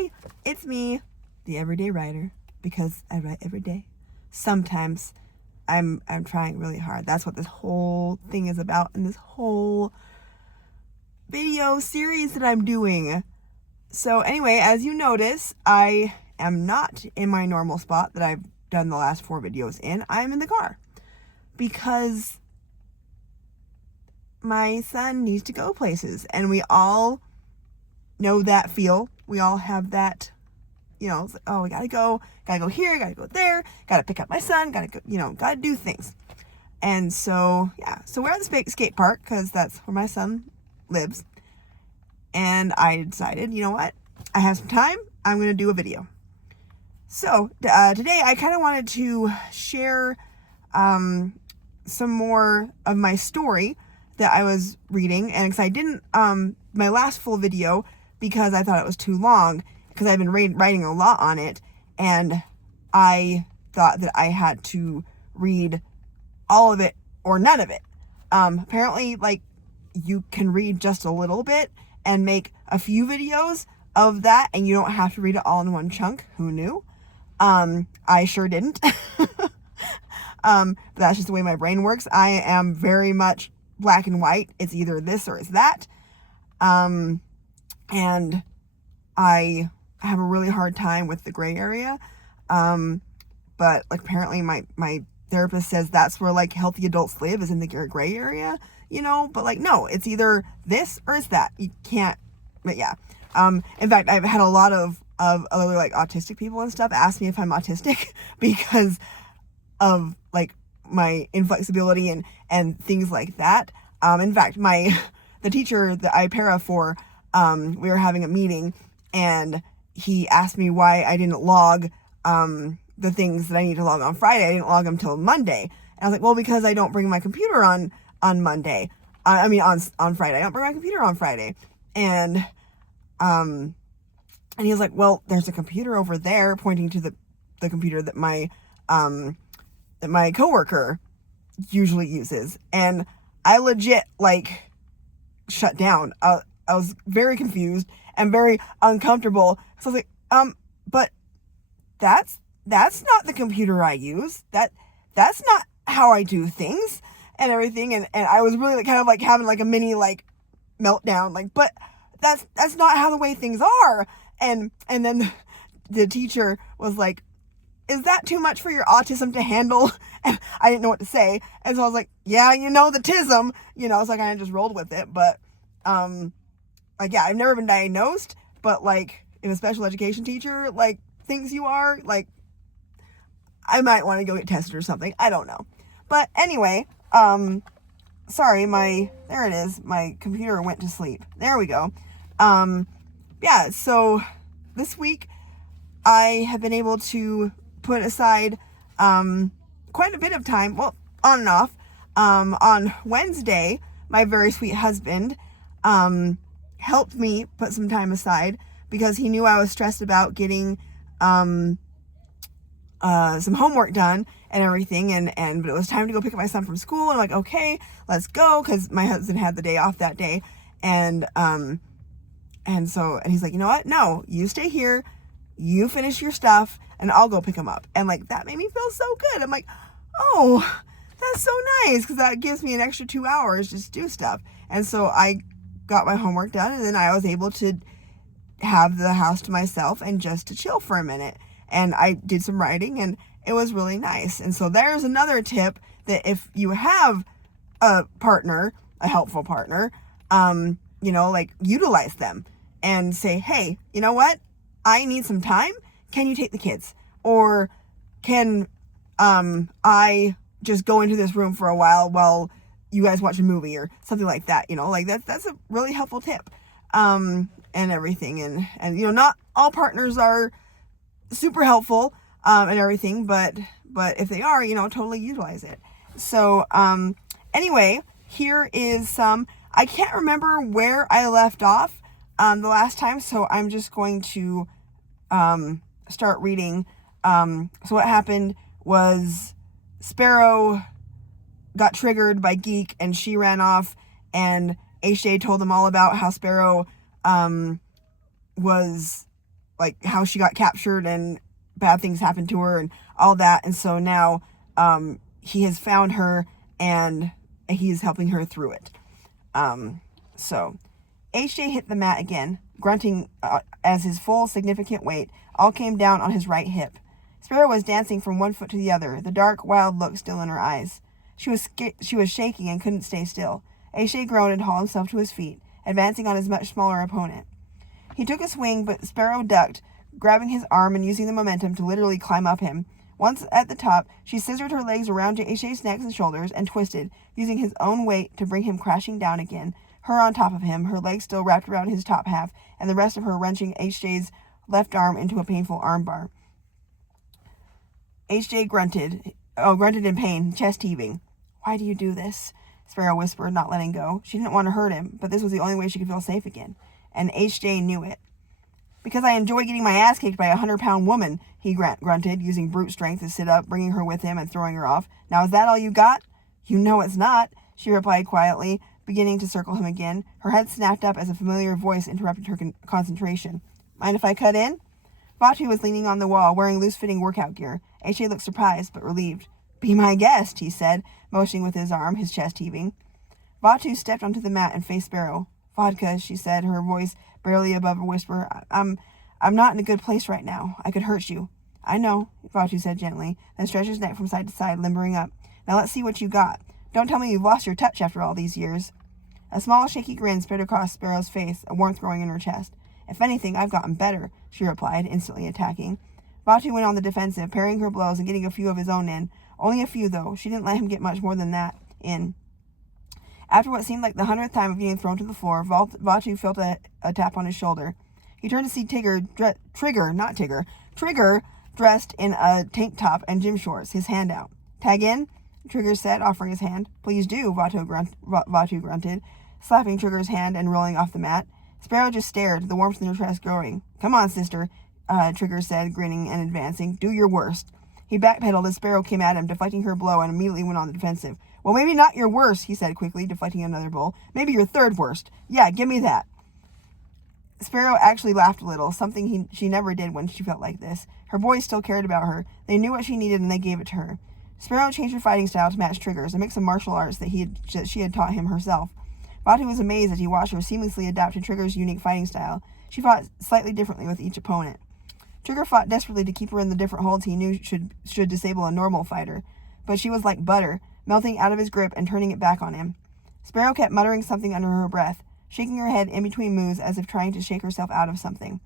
Hi, it's me, the everyday writer, because I write every day. Sometimes I'm trying really hard. That's what this whole thing is about, and this whole video series that I'm doing. So anyway, as you notice, I am not in my normal spot that I've done the last 4 videos in. I'm in the car because my son needs to go places, and we all know that feel. We all have that, it's like, oh, we gotta go here, gotta go there, gotta pick up my son, gotta go, gotta do things. And so, so we're at the skate park because that's where my son lives. And I decided, you know what? I have some time. I'm going to do a video. So today I kind of wanted to share some more of my story that I was reading. And because I didn't, my last full video, because I thought it was too long, because I've been writing a lot on it. And I thought that I had to read all of it or none of it. Apparently, you can read just a little bit and make a few videos of that, and you don't have to read it all in one chunk. Who knew? I sure didn't. But that's just the way my brain works. I am very much black and white. It's either this or it's that. And I have a really hard time with the gray area. But apparently my therapist says that's where healthy adults live, is in the gray area, but no, it's either this or it's that. You can't, but yeah. In fact, I've had a lot of other autistic people and stuff ask me if I'm autistic because of my inflexibility and things like that. In fact, the teacher that I para for, we were having a meeting and he asked me why I didn't log, the things that I need to log on Friday. I didn't log them till Monday. And I was like, well, because I don't bring my computer on Monday. On Friday. I don't bring my computer on Friday. And he was like, well, there's a computer over there, pointing to the computer that my coworker usually uses. And I legit shut down. I was very confused and very uncomfortable. So I was like, but that's not the computer I use. That's not how I do things and everything. And I was really having a mini meltdown, but that's not how the way things are. And then the teacher was like, is that too much for your autism to handle? And I didn't know what to say. And so I was like, yeah, the tism, so I kind of just rolled with it. But, I've never been diagnosed, but if a special education teacher, thinks you are, I might want to go get tested or something. I don't know. But anyway, sorry, there it is. My computer went to sleep. There we go. So this week I have been able to put aside, quite a bit of time, well, on and off. On Wednesday, my very sweet husband, helped me put some time aside because he knew I was stressed about getting, some homework done and everything, but it was time to go pick up my son from school, and I'm like, okay, let's go, because my husband had the day off that day, and he's like, you know what, no, you stay here, you finish your stuff, and I'll go pick him up. And that made me feel so good. I'm like, oh, that's so nice, because that gives me an extra 2 hours just to do stuff. And so I got my homework done, and then I was able to have the house to myself and just to chill for a minute. And I did some writing, and it was really nice. And so there's another tip, that if you have a partner, a helpful partner, utilize them and say, hey, you know what? I need some time. Can you take the kids? Or can I just go into this room for a while you guys watch a movie or something like that? That's a really helpful tip. And everything. And not all partners are super helpful, and everything, but if they are, totally utilize it. So, anyway, here is I can't remember where I left off, the last time, so I'm just going to, start reading. So what happened was Sparrow got triggered by Geek, and she ran off, and HJ told them all about how Sparrow, was like how she got captured and bad things happened to her and all that. And so now he has found her and he is helping her through it. So HJ hit the mat again, grunting as his full significant weight all came down on his right hip. Sparrow was dancing from one foot to the other, the dark, wild look still in her eyes. She was shaking and couldn't stay still. HJ groaned and hauled himself to his feet, advancing on his much smaller opponent. He took a swing, but Sparrow ducked, grabbing his arm and using the momentum to literally climb up him. Once at the top, she scissored her legs around HJ's neck and shoulders and twisted, using his own weight to bring him crashing down again, her on top of him, her legs still wrapped around his top half, and the rest of her wrenching HJ's left arm into a painful armbar. HJ grunted in pain, chest heaving. "Why do you do this?" Sparrow whispered, not letting go. She didn't want to hurt him, but this was the only way she could feel safe again. And HJ knew it. "Because I enjoy getting my ass kicked by a 100-pound woman," he grunted, using brute strength to sit up, bringing her with him and throwing her off. "Now is that all you got?" "You know it's not," she replied quietly, beginning to circle him again. Her head snapped up as a familiar voice interrupted her concentration. "Mind if I cut in?" Vaatu was leaning on the wall, wearing loose-fitting workout gear. HJ looked surprised, but relieved. "Be my guest," he said, motioning with his arm, his chest heaving. Vaatu stepped onto the mat and faced Sparrow. "Vodka," she said, her voice barely above a whisper. I'm not in a good place right now. I could hurt you." "I know," Vaatu said gently, then stretched his neck from side to side, limbering up. "Now let's see what you got. Don't tell me you've lost your touch after all these years." A small, shaky grin spread across Sparrow's face, a warmth growing in her chest. "If anything, I've gotten better," she replied, instantly attacking. Vaatu went on the defensive, parrying her blows and getting a few of his own in. Only a few, though. She didn't let him get much more than that in. After what seemed like the 100th time of being thrown to the floor, Vaatu felt a tap on his shoulder. He turned to see Trigger, dressed in a tank top and gym shorts, his hand out. "Tag in?" Trigger said, offering his hand. "Please do," Vaatu grunted, slapping Trigger's hand and rolling off the mat. Sparrow just stared, the warmth in her chest growing. "Come on, sister," Trigger said, grinning and advancing. "Do your worst." He backpedaled as Sparrow came at him, deflecting her blow, and immediately went on the defensive. "Well, maybe not your worst," he said quickly, deflecting another blow. "Maybe your third worst. Yeah, give me that." Sparrow actually laughed a little, something she never did when she felt like this. Her boys still cared about her. They knew what she needed, and they gave it to her. Sparrow changed her fighting style to match Trigger's, a mix of martial arts that she had taught him herself. Vaatu was amazed as he watched her seamlessly adapt to Trigger's unique fighting style. She fought slightly differently with each opponent. Trigger fought desperately to keep her in the different holds he knew should disable a normal fighter, but she was like butter, melting out of his grip and turning it back on him. Sparrow kept muttering something under her breath, shaking her head in between moves as if trying to shake herself out of something.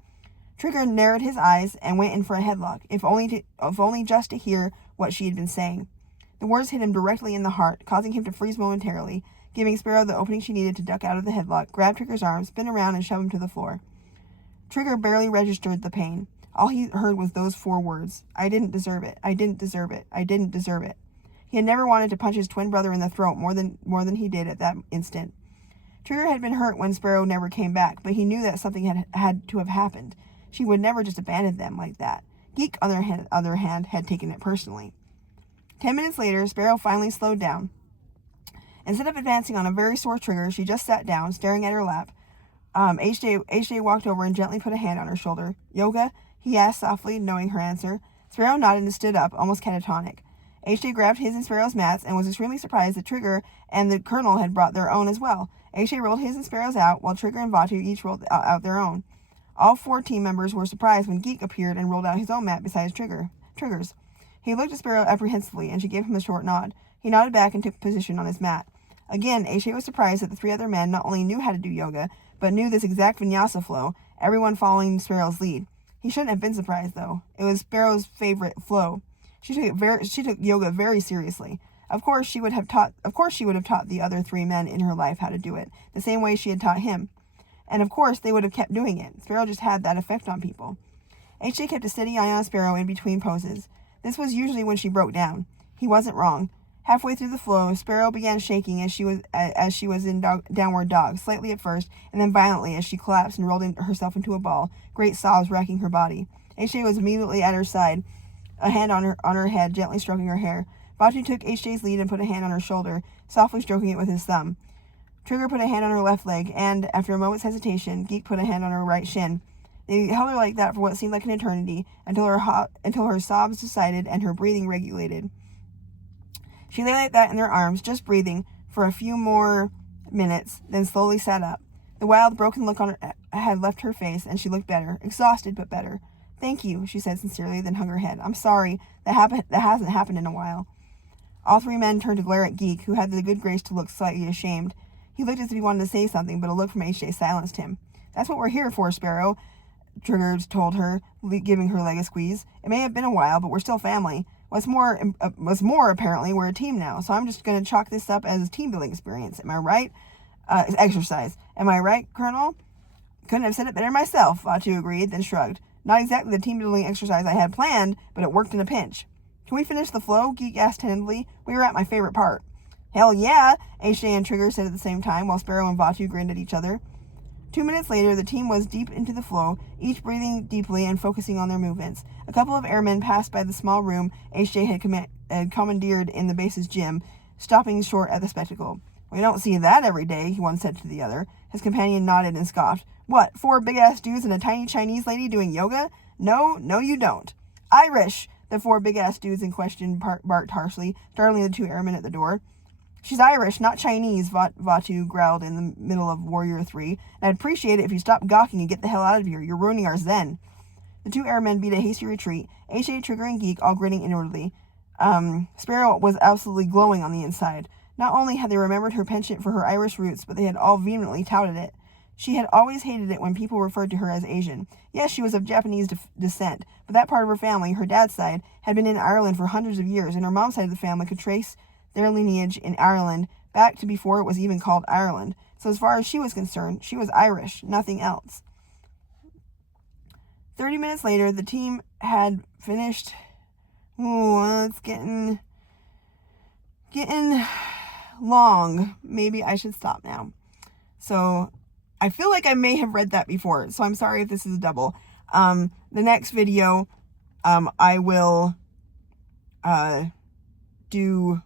Trigger narrowed his eyes and went in for a headlock, if only just to hear what she had been saying. The words hit him directly in the heart, causing him to freeze momentarily, giving Sparrow the opening she needed to duck out of the headlock, grab Trigger's arm, spin around, and shove him to the floor. Trigger barely registered the pain. All he heard was those 4 words. "I didn't deserve it. I didn't deserve it. I didn't deserve it." He had never wanted to punch his twin brother in the throat more than he did at that instant. Trigger had been hurt when Sparrow never came back, but he knew that something had to have happened. She would never just abandon them like that. Geek, on the other hand, had taken it personally. 10 minutes later, Sparrow finally slowed down. Instead of advancing on a very sore Trigger, she just sat down, staring at her lap. HJ walked over and gently put a hand on her shoulder. "Yoga?" he asked softly, knowing her answer. Sparrow nodded and stood up, almost catatonic. HJ grabbed his and Sparrow's mats and was extremely surprised that Trigger and the Colonel had brought their own as well. HJ rolled his and Sparrow's out, while Trigger and Vaatu each rolled out their own. All 4 team members were surprised when Geek appeared and rolled out his own mat besides Trigger's. He looked at Sparrow apprehensively, and she gave him a short nod. He nodded back and took position on his mat. Again, HJ was surprised that the 3 other men not only knew how to do yoga, but knew this exact vinyasa flow, everyone following Sparrow's lead. He shouldn't have been surprised, though. It was Sparrow's favorite flow. She took yoga very seriously. Of course she would have taught the other 3 men in her life how to do it, the same way she had taught him. And of course they would have kept doing it. Sparrow just had that effect on people. HJ kept a steady eye on Sparrow in between poses. This was usually when she broke down. He wasn't wrong. Halfway through the flow, Sparrow began shaking as she was in downward dog, slightly at first, and then violently as she collapsed and rolled herself into a ball, great sobs racking her body. HJ was immediately at her side, a hand on her head, gently stroking her hair. Vaatu took HJ's lead and put a hand on her shoulder, softly stroking it with his thumb. Trigger put a hand on her left leg, and, after a moment's hesitation, Geek put a hand on her right shin. They held her like that for what seemed like an eternity, until her sobs subsided and her breathing regulated. She lay like that in their arms, just breathing, for a few more minutes, then slowly sat up. The wild, broken look on her had left her face, and she looked better, exhausted but better. "Thank you," she said sincerely, then hung her head. "I'm sorry. That hasn't happened in a while." All three men turned to glare at Geek, who had the good grace to look slightly ashamed. He looked as if he wanted to say something, but a look from HJ silenced him. "That's what we're here for, Sparrow," Trigger told her, giving her leg a squeeze. "It may have been a while, but we're still family. What's more, apparently, we're a team now, so I'm just going to chalk this up as a team-building experience. Am I right? Exercise. Am I right, Colonel?" "Couldn't have said it better myself," Vaatu agreed, then shrugged. "Not exactly the team-building exercise I had planned, but it worked in a pinch." "Can we finish the flow?" Geek asked tentatively. "We were at my favorite part." "Hell yeah," HJ and Trigger said at the same time, while Sparrow and Vaatu grinned at each other. 2 minutes later, the team was deep into the flow, each breathing deeply and focusing on their movements. A couple of airmen passed by the small room HJ had commandeered in the base's gym, stopping short at the spectacle. "We don't see that every day," one said to the other. His companion nodded and scoffed. "What, 4 big-ass dudes and a tiny Chinese lady doing yoga? No, you don't." "Irish!" the 4 big-ass dudes in question barked harshly, startling the 2 airmen at the door. "She's Irish, not Chinese," Vaatu growled in the middle of Warrior 3. "And I'd appreciate it if you stopped gawking and get the hell out of here. You're ruining our zen." The 2 airmen beat a hasty retreat, HJ, Trigger, and Geek all grinning inwardly. Sparrow was absolutely glowing on the inside. Not only had they remembered her penchant for her Irish roots, but they had all vehemently touted it. She had always hated it when people referred to her as Asian. Yes, she was of Japanese descent, but that part of her family, her dad's side, had been in Ireland for hundreds of years, and her mom's side of the family could trace their lineage in Ireland back to before it was even called Ireland. So as far as she was concerned, she was Irish, nothing else. 30 minutes later, the team had finished. It's getting long. Maybe I should stop now. So I feel like I may have read that before, so I'm sorry if this is a double. The next video, I will do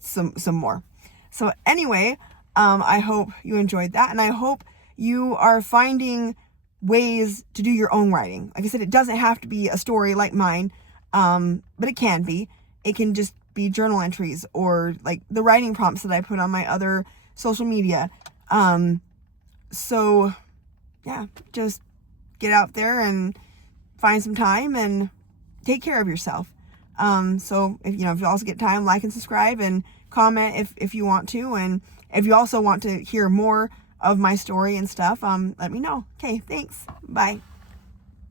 some more. So anyway, I hope you enjoyed that, and I hope you are finding ways to do your own writing. Like I said, it doesn't have to be a story like mine, but it can be. It can just be journal entries or like the writing prompts that I put on my other social media. So yeah, just get out there and find some time and take care of yourself. So if you also get time, like and subscribe and comment if you want to, and if you also want to hear more of my story and stuff, let me know. Okay, thanks. Bye.